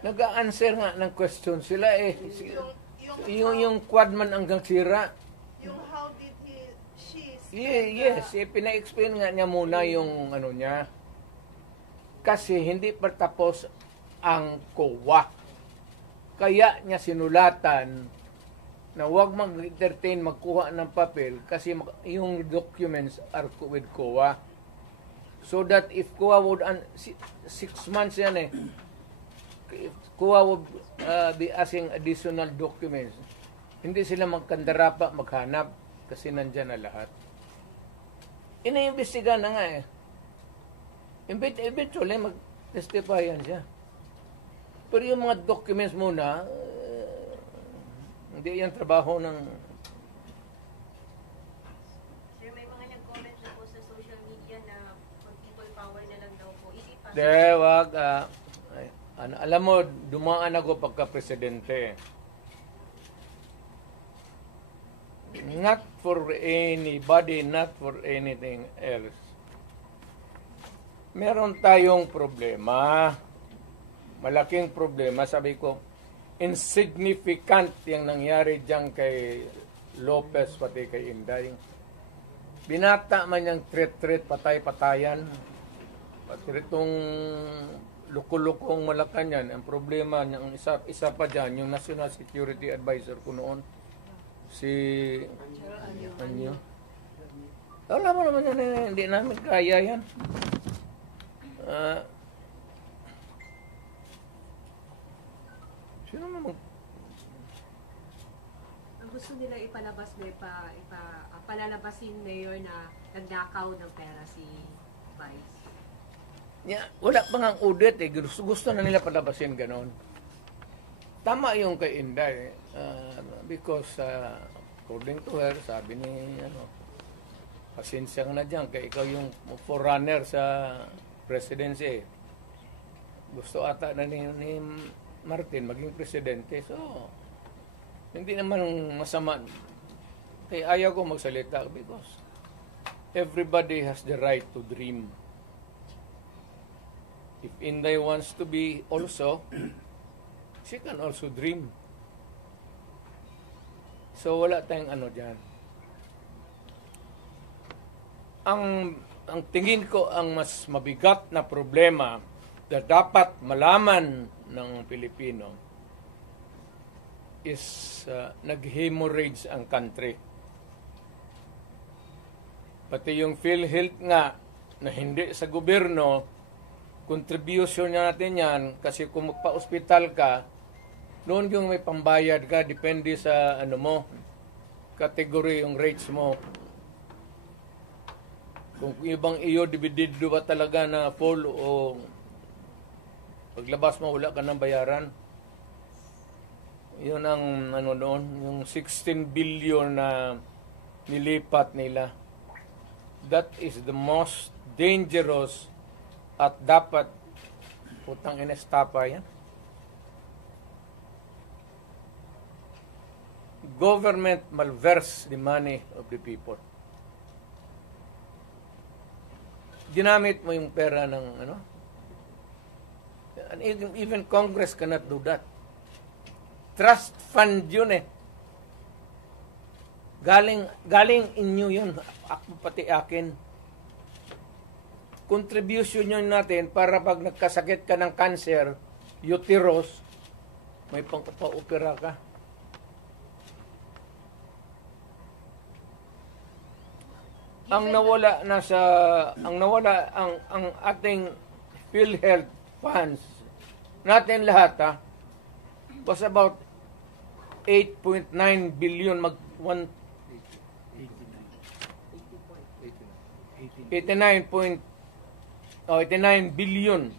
Nag-a-answer nga ng question sila eh. Yung quad man hanggang sira. Yung how did she Yes, pina-explain nga niya muna yung ano niya. Kasi hindi pa tapos ang COA. Kaya niya sinulatan na huwag mag-entertain, magkuha ng papel kasi yung documents are with COA. So that if COA would, 6 months yan eh, if COA would be asking additional documents, hindi sila magkandarapa, maghanap kasi nandyan na lahat. Ina-imbestiga na nga eh. Eventually, mag-testify yan siya. Pero yung mga documents muna, hindi yan trabaho ng... Sir, may mga nag-comment na po sa social media na people power na lang daw po. Is it possible? Wag. Alam mo, dumaan ako pagka-presidente. Not for anybody, not for anything else. Meron tayong problema. Malaking problema. Sabi ko, insignificant yung nangyari dyan kay Lopez pati kay Inday. Binata man yung threat, patay-patayan. Pati itong lukulukong Malacanang, ang problema ng isa pa dyan, yung National Security Advisor ko noon, si Anyo. Alam mo naman yan, hindi namin kaya yan. Sino naman? Ang gusto nila ipalabas na palalabasin mayor na nagnakaw ng pera si Vice. Wala pa nga audit eh. Gusto na nila palabasin ganon. Tama yung kay Inday. Because according to her, sabi ni pasensya ka na dyan kaya ikaw yung forerunner sa presidency. Gusto ata na ni Martin maging presidente. So, hindi naman masama. Kaya ayaw ko magsalita because everybody has the right to dream. If Inday wants to be also, she can also dream. So, wala tayong ano dyan. Ang tingin ko, ang mas mabigat na problema na dapat malaman ng Pilipino is nag-hemorrhage ang country. Pati yung PhilHealth nga na hindi sa gobyerno, contribution natin yan kasi kung magpa-hospital ka, noon yung may pambayad ka, depende sa category yung rates mo. Kung ibang iyo, dividido ba talaga na full o paglabas mo, wala ka ng bayaran. Yun ang noon, yung 16 billion na nilipat nila. That is the most dangerous at dapat putang inestapa yan. Government malverse the money of the people. Ginamit mo yung pera ng and even Congress cannot do that. Trust fund yun eh. Galing inyo yun. Ako pati akin. Contribution yun natin para pag nagkasakit ka ng cancer, uterus, may pang-opera ka. Ang ating PhilHealth funds natin lahat was about 8.9 billion 89 billion.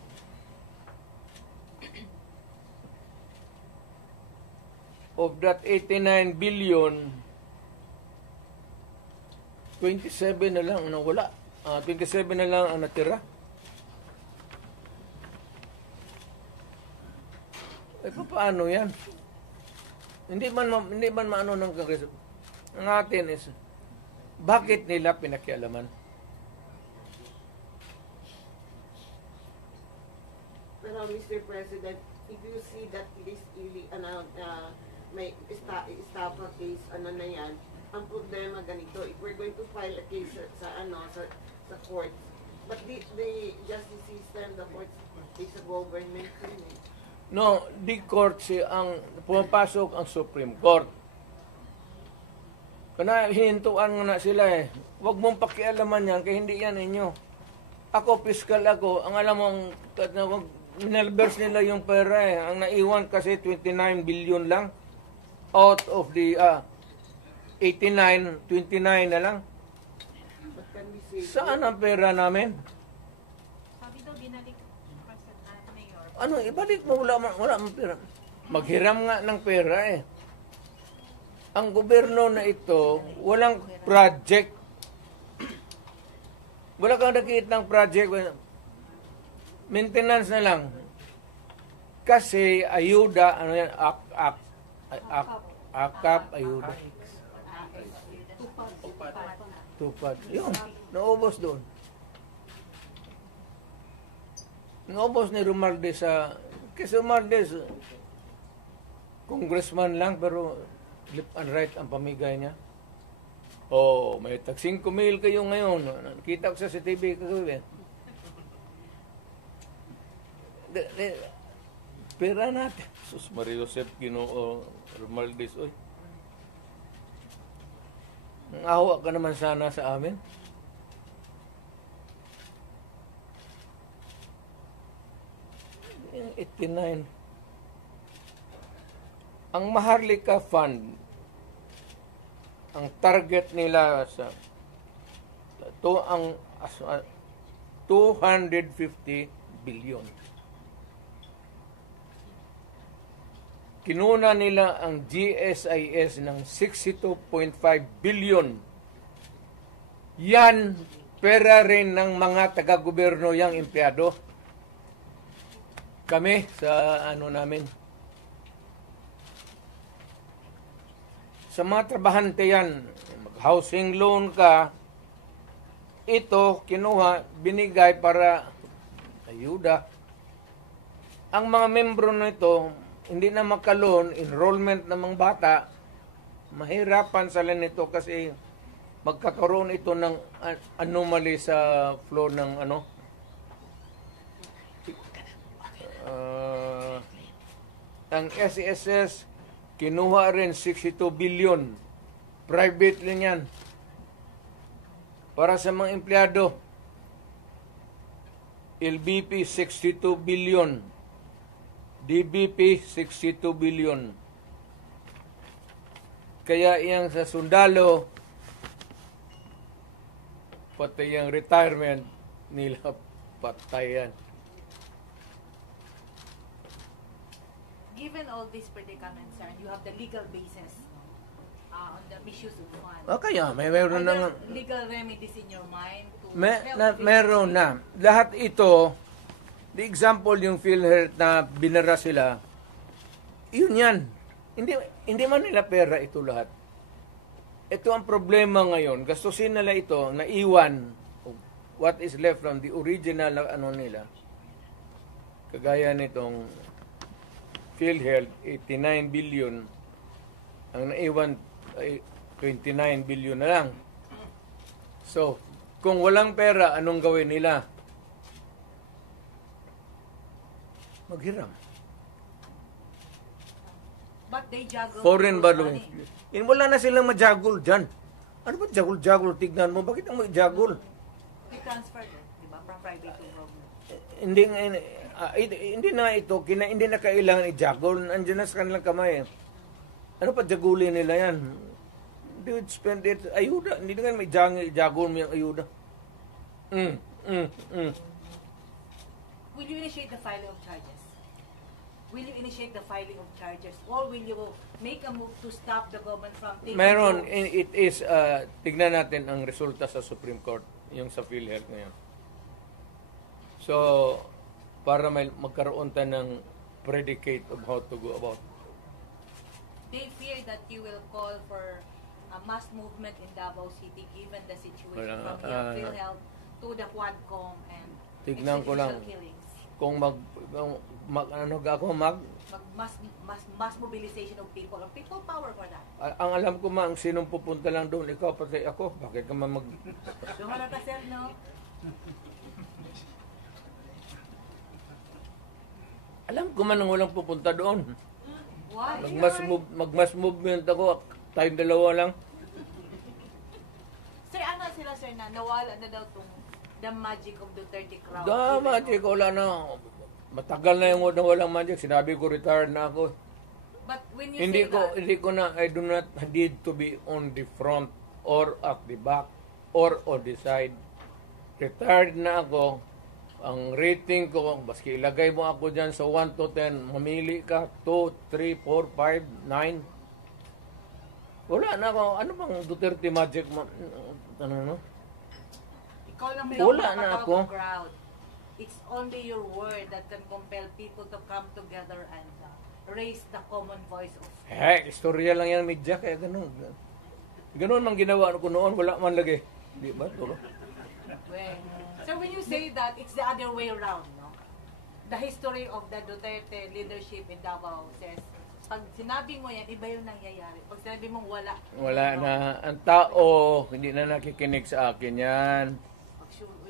Of that 89 billion, 27 na lang ang nawala. 27 na lang ang natira. Paano yan? Hindi man maano ng Kongreso. Ang atin is, bakit nila pinakialaman? Pero Mr. President, if you see that this really, may estafa case, na yan, ang problema ganito, if we're going to file a case sa court, but the justice system, the courts, is a government thing. No, di court ang pumapasok ang Supreme Court. Kana hinintuan nga na sila eh. Huwag mong pakialaman yan, kaya hindi yan inyo. Ako, fiscal ako, ang alam mong, minalbers nila yung pera eh. Ang naiwan kasi 29 billion lang. Out of the 89, 29 na lang. But can we say, Saan ang pera namin? Sabi daw, binalik pa sa mayor. Ano, ibalik mo, wala mang pera. Maghiram nga ng pera eh. Ang gobyerno na ito, walang project. Wala kang nakikita ng project. Maintenance na lang. Kasi ayuda, ano yan, akap, ayuda. Tupad. Yun, naubos doon. Naubos ni Romualdez sa... Kasi Romualdez, congressman lang, pero left and right ang pamigay niya. Oh, may tag 5,000 kayo ngayon. Nakita ko sa CCTV kagabi. Pera natin. Sus Maria Joseph Ginoo Romualdez, oy. Awa ka naman sana sa amin. Yung 89. Ang Maharlika Fund, ang target nila sa ito ang 250 billion. Kinuna nila ang GSIS ng 62.5 billion. Yan, pera rin ng mga taga-gobyerno yang empleyado. Kami sa namin. Sa mga trabahante yan, mag-housing loan ka, ito, kinuha, binigay para ayuda. Ang mga membro nito, hindi na makaloan, enrollment ng mga bata, mahirapan sila nito kasi magkakaroon ito ng anomaly sa flow ng ang SESS, kinuha rin 62 billion. Private lang yan. Para sa mga empleyado, LBP 62 billion. DBP 62 billion. Kaya iyang sa sundalo, pati yung retirement nila patayan. Given all these predicaments, sir, you have the legal basis on the misuse of funds. Kaya meron Are na there legal remedies in your mind to meron na. Lahat ito, the example yung PhilHealth na binara sila, yun yan. Hindi man nila pera ito lahat. Ito ang problema ngayon. Gastusin nila ito, naiwan, what is left from the original na nila. Kagaya nitong PhilHealth, 89 billion. Ang naiwan, 29 billion na lang. So, kung walang pera, anong gawin nila? Maghiram. But they juggle Foreign people's borrowing. money. Wala na silang majagul dyan. Ano ba jagul-jagul? Tignan mo. Bakit ang majagul? We transferred it, di ba, from private to government. Hindi na ito, hindi na kailangan i-jagul. Andiyan na sa kanilang kamay. Ano pa jagulin nila yan? They would spend it, ayuda. Hindi na may jagul mo yung ayuda. Will you initiate the filing of charges? Will you initiate the filing of charges? Or will you make a move to stop the government from taking Meron, loans? it is, tignan natin ang resulta sa Supreme Court, yung sa PhilHealth ngayon. So, para magkaroon tayo ng predicate of how to go about. They fear that you will call for a mass movement in Davao City given the situation from the PhilHealth to the Quadcom and Tignan ko lang. extrajudicial killings. kung ano ako Mass mobilization of people power for that. ang alam ko ang sinong pupunta lang doon, ikaw pati ako. Bakit ka man Dumara ka, sir, no? alam ko man ang walang pupunta doon. Why? Magmass movement ako, tayong dalawa lang. Sir, ano sila, sir, na nawala na daw tong the magic of Duterte crowd? Magic, wala na. Matagal na yung walang magic. Sinabi ko, retired na ako. But when you Hindi say that, ko na, I do not need to be on the front or at the back or on the side. Retired na ako. Ang rating ko, baski ilagay mo ako dyan sa 1 to 10, mamili ka, 2, 3, 4, 5, 9. Wala na ako. Ano bang Duterte magic mo? Ano? ikaw lang Wala na makakatawag ako. ng crowd. It's only your word that can compel people to come together and raise the common voice of Istorya lang yan, media, kaya ganun. Ganun ang ginawa ko noon, wala man lagi. Di ba? Turo. So when you say that, it's the other way around, no? The history of the Duterte leadership in Davao says, pag sinabi mo yan, iba yung nangyayari. Pag sinabi mong wala. Wala na. Ang tao, hindi na nakikinig sa akin yan.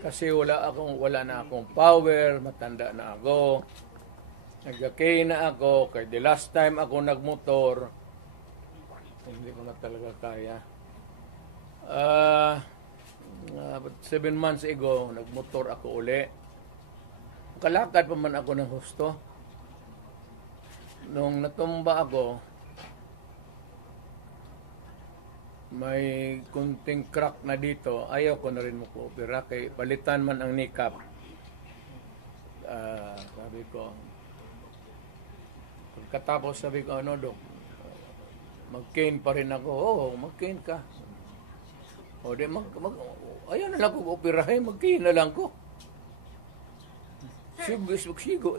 Kasi wala na akong power, matanda na ako. Nag-okay na ako, kaya the last time ako nagmotor, hindi ko na talaga kaya. 7 months ago, nagmotor ako uli. Kalakad pa man ako ng husto. Nung natumba ako, may kunting crack na dito. Ayaw ko na rin mag-opera. Kaya palitan man ang nikap. Sabi ko, pagkatapos sabi ko, ano, Dok, mag-cane pa rin ako. Oo, mag-cane ka. O di, ayaw na lang ko operahin, mag-cane na lang ko.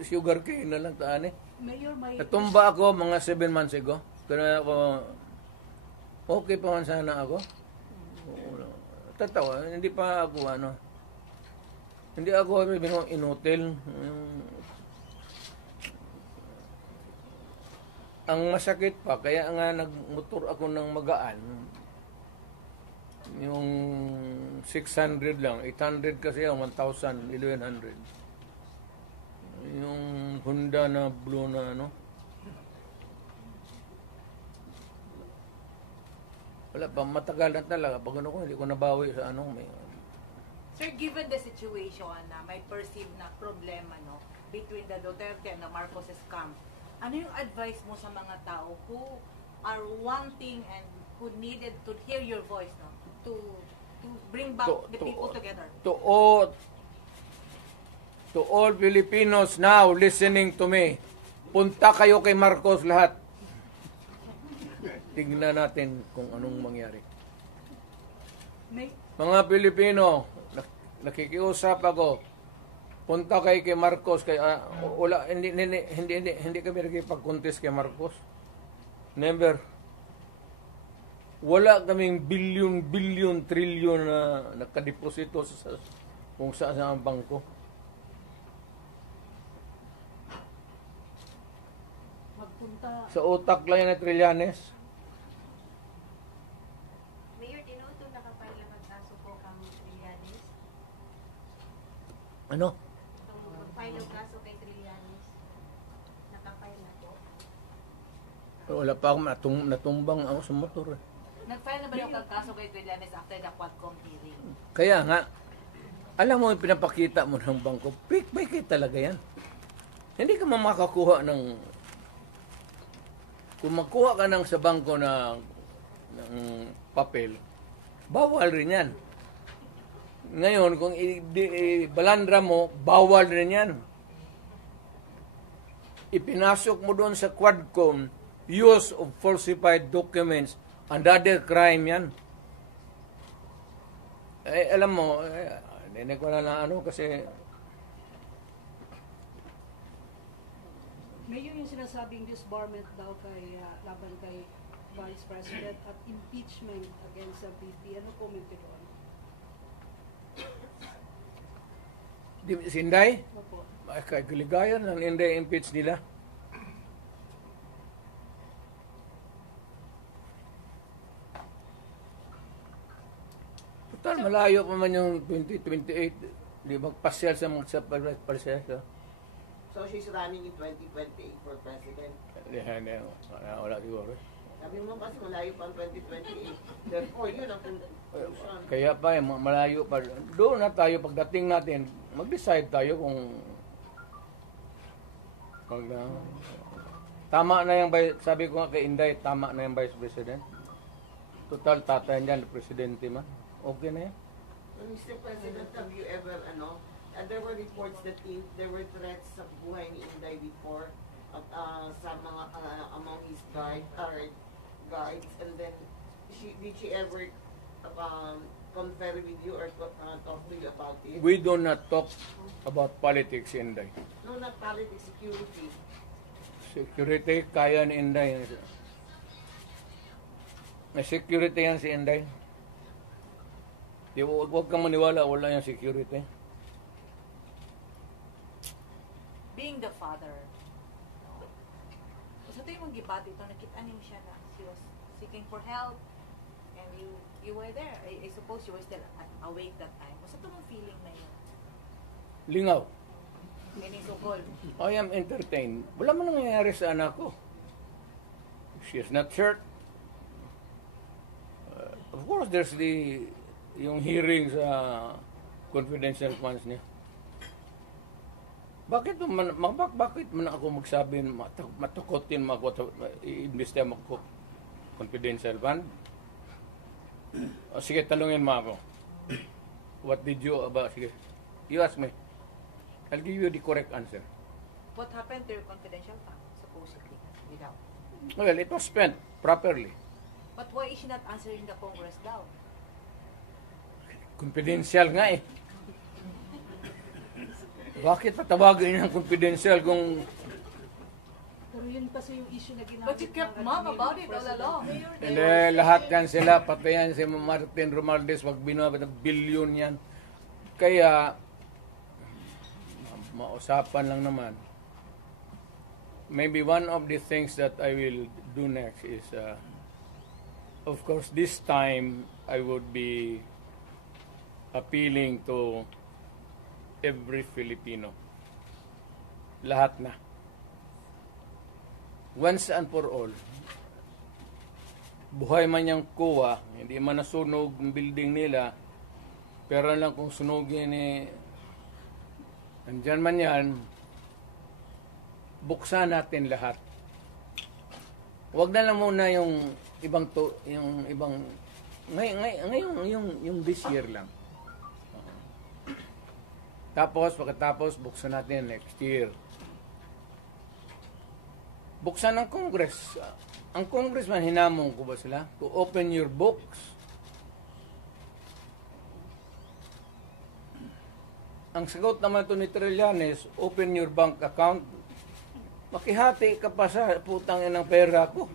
Sugar cane na lang taan eh. Mayor, may... Natumba ako mga 7 months ago. Kaya ako, okay pa man sana ako. Tatawa, hindi pa ako hindi ako inutil. Ang masakit pa, kaya nga nagmotor ako ng magaan. Yung 600 lang, 800 kasi yung 1,000, 1,100. Yung Honda na blue na wala pa, matagal na talaga. Pag ko, hindi ko nabawi sa may... Sir, given the situation na may perceived na problema between the Duterte and the Marcoses camp, ano yung advice mo sa mga tao who are wanting and who needed to hear your voice to bring back the people together? To all Filipinos now listening to me, punta kayo kay Marcos lahat. Tignan natin kung anong mangyari. Mga Pilipino, nakikiusap ako. Punta kayo kay Marcos, wala hindi kami nakipag-contest kay Marcos. Never. Wala kaming billion, trillion na nakadeposito sa kung saan ang bangko. Sa utak lang yan na Trillanes. Mayor, tinuto nakapile lang ang kaso po kang Trillanes. Ano? Itong file ng kaso kay Trillanes. Nakapile na po. Wala pa ako natumbang ako sa motor. Nag-file na ba yung kaso kay Trillanes after the Quadcom hearing? Kaya nga, alam mo yung pinapakita mo ng bangko, fake talaga yan. Hindi ka makakuha ng... Kung magkuha ka ng sa bangko ng papel, bawal rin yan. Ngayon, kung balandra mo, bawal rin yan. Ipinasok mo doon sa Quadcom, use of falsified documents, another crime yan. Alam mo, hindi ko na kasi... Mayor, yung sinasabing disbarment daw laban kay Vice President at impeachment against the VP. Ano comment ko doon? Sinday? Opo. Ay, kay kaligayan lang, hindi impeach nila. Total, malayo pa man yung 2028. Di magpasyal sa mga sa proseso. So she's running in 2028 for president. Hindi, wala siguro. Sabi mo kasi malayo pa ang 2028. Therefore, yun ang conclusion. Kaya pa, malayo pa. Doon na tayo, pagdating natin, mag-decide tayo kung tama na yung, sabi ko nga kay Inday, tama na yung Vice President. Total, tatay niyan, presidente man. Okay na yan. Mr. President, have you ever, there were reports that there were threats sa buhay ni Inday before sa mga, among his guards, and then, did she ever confer with you or talk to you about it? We do not talk about politics, Inday. No, not politics, security. Security, kaya ni Inday. May security yan si Inday. Huwag kang maniwala, wala yung security. Being the father, sa ito yung gibati ito, nakita niyo siya na she was seeking for help and you were there. I suppose you were still awake that time. Basta ito mong feeling na yun? Lingaw. Meaning so cold. I am entertained. Wala man nangyayari sa anak ko. She is not hurt. Of course, there's yung hearing sa confidential funds niya. Bakit man ako magsabi, matukotin mo ako, i-investe mo ako confidential fund? O, sige, talungin mo ako. What did you, sige, you ask me. I'll give you the correct answer. What happened to your confidential fund, supposedly, without? Well, it was spent properly. But why is she not answering the Congress daw? Confidential nga eh. Bakit patawagin ng confidential kung... Pero yun kasi yung issue na ginamit. But you kept mum about it all along. Hindi, lahat yan sila, pati yan si Martin Romualdez, wag binabit ng bilyon yan. Kaya, mausapan lang naman. Maybe one of the things that I will do next is, of course, this time, I would be appealing to every Filipino. Lahat na. Once and for all, buhay man yung kuwa, hindi man nasunog ang building nila, pero lang kung sunugin ni andyan man yan, buksan natin lahat. Huwag na lang muna yung ibang ngayon yung this year lang. Tapos, pagkatapos, buksan natin next year. Buksan ng Congress. Ang Congressman, hinamon ko ba sila? To open your books. Ang sagot naman ito ni Trillanes, open your bank account. Makihati ka pa sa putang ng pera ko.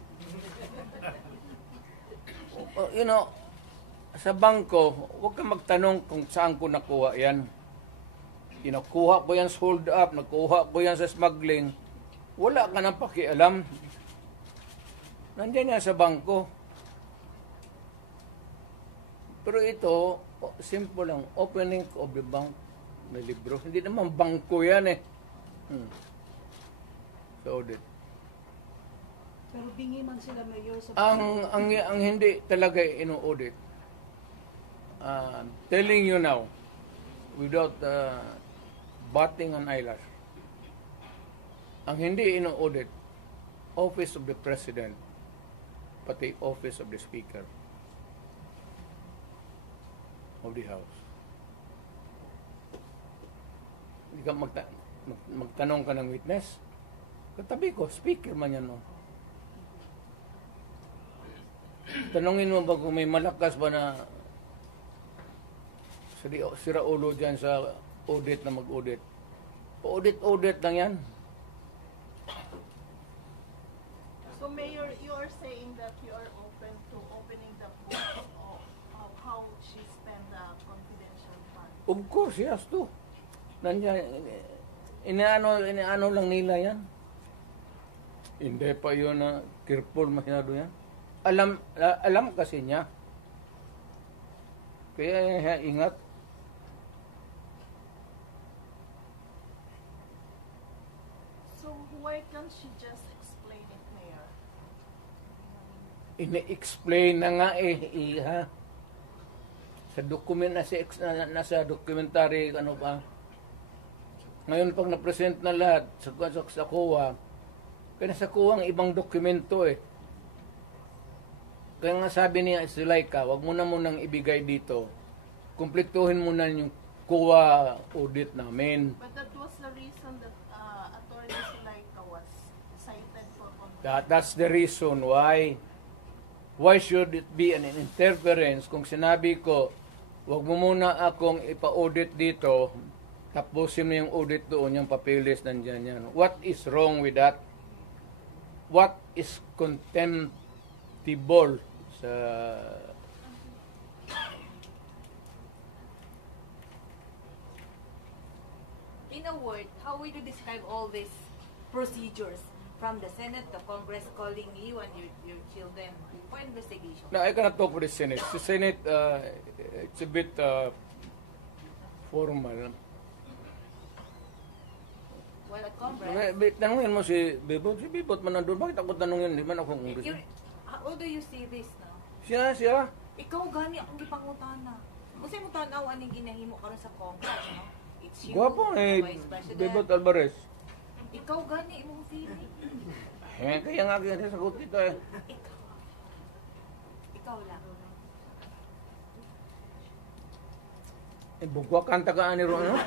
Sa bangko, huwag kang magtanong kung saan ko nakuha yan. Nakuha ko yan sa hold up, nakuha ko yan sa smuggling. Wala ka nang pakialam. Nandiyan yan sa bangko. Pero ito, simple lang, opening of the bank na libro. Hindi naman bangko yan eh. So, audit. Pero bingi man sila mayor sa... Ang hindi talaga ino-audit. Telling you now, without batting an eyelash, ang hindi ino-audit, Office of the President, pati Office of the Speaker of the House. Hindi ka magtanong ka ng witness. Katabi ko, speaker man yan. No? Tanongin mo ba kung may malakas ba na sira ulo dyan sa audit na mag-audit. Audit lang yan. So Mayor, you are saying that you are open to opening the book of how she spent the confidential fund. Of course, yes to. Nandiyan, inaano lang nila yan. Hindi pa yun na careful masyado yan. Alam kasi niya. Kaya ingat. So why can't she just explain it, Mayor? Ini-explain na nga iha. Sa nasa documentary, ano pa. Ngayon pag na-present na lahat sa COA, kaya sa COA ang ibang dokumento eh. Kaya nga sabi niya, Laika, wag mo na munang ibigay dito. Kumpletuhin mo na yung COA audit namin. But that was the reason that Attorney Zulaika was cited for contempt. That's the reason why. Why should it be an interference kung sinabi ko, wag mo muna akong ipa-audit dito, tapusin mo yung audit doon, yung papilis nandyan yan. What is wrong with that? What is contemptible sa... In a word, how would you describe all these procedures from the Senate, the Congress calling you and your children for investigation? No, I cannot talk for the Senate. The Senate, it's a bit formal. Well, at Congress, Tanungin mo si Bebot. Si Bebot man nandun. Bakit ako tanungin? Hindi man ako Congress. how do you see this now? Siya. Ikaw gani akong gipangutana. Kasi mo tanaw aning ginahimo karon sa Congress, no? It's you, Guwapo the eh, Vice President. Bebot Alvarez. Ikaw gani imong feeling. Kaya nga kaya sagot kita eh. Ikaw lang. Bugwa kanta ka ani ro, ano?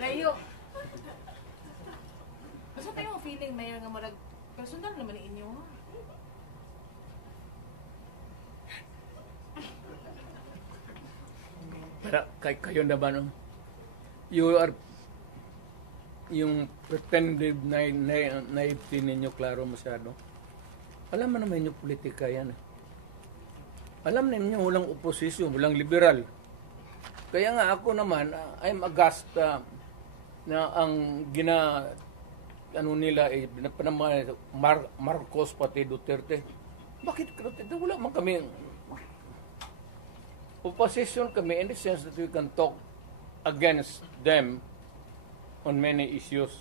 Layo. Asa tayo ang feeling, Mayor, nga marag personal naman ni inyo, ha? Para kayo naman, you are yung pretended naivety ninyo klaro masyado. Alam mo naman yung politika yan. Alam ninyo walang oposisyon, walang liberal. Kaya nga ako naman, I'm aghast na ang nila Marcos pati Duterte. Bakit Duterte? Wala man kami opposition kami in the sense that we can talk against them on many issues.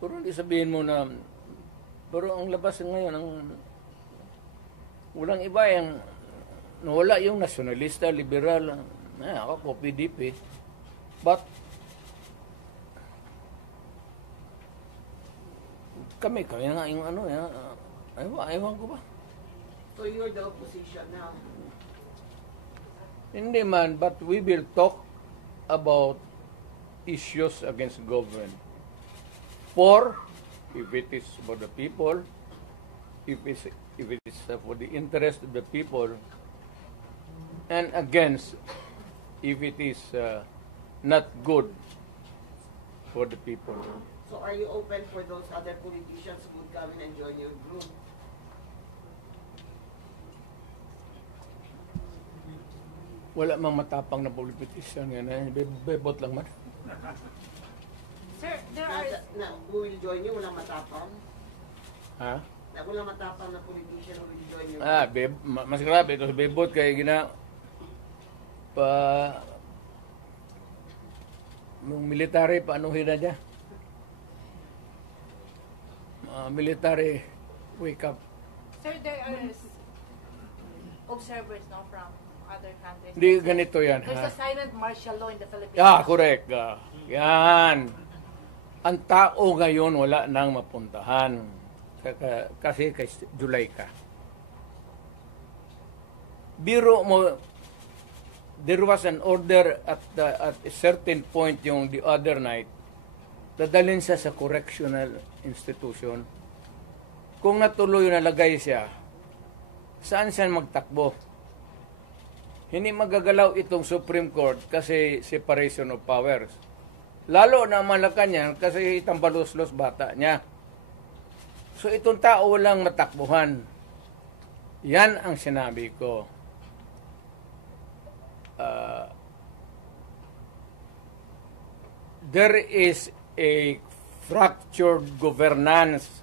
Pero hindi sabihin mo na, pero ang labas ngayon, walang iba yung, wala yung nasyonalista, liberal, ako po PDP. But, kami nga yung ewan ko ba? So you're the opposition now. Hindi man, but we will talk about issues against government. If it is for the people, if it is for the interest of the people, and against if it is not good for the people. So are you open for those other politicians who would come in and join your group? Wala mang matapang na politician yan. Bebot lang man. Sir, there are... Who will join you? Walang matapang? Ha? Walang matapang na politician who will join your group? Mas grabe ito. Bebot kaya nung military, paanuhin na niya? Military, wake up. Sir, there are observers, no, from other countries. Hindi ganito yan, There's ha? a silent martial law in the Philippines. Correct. Yan. Ang tao ngayon wala nang mapuntahan. Kasi kay July ka. Biro mo, there was an order at a certain point yung the other night, dadalhin siya sa correctional institution. Kung natuloy nalagay siya, saan siya magtakbo? Hindi magagalaw itong Supreme Court kasi separation of powers. Lalo na Malacanang kasi itambalos-los bata niya. So itong tao walang matakbuhan. Yan ang sinabi ko. there is a fractured governance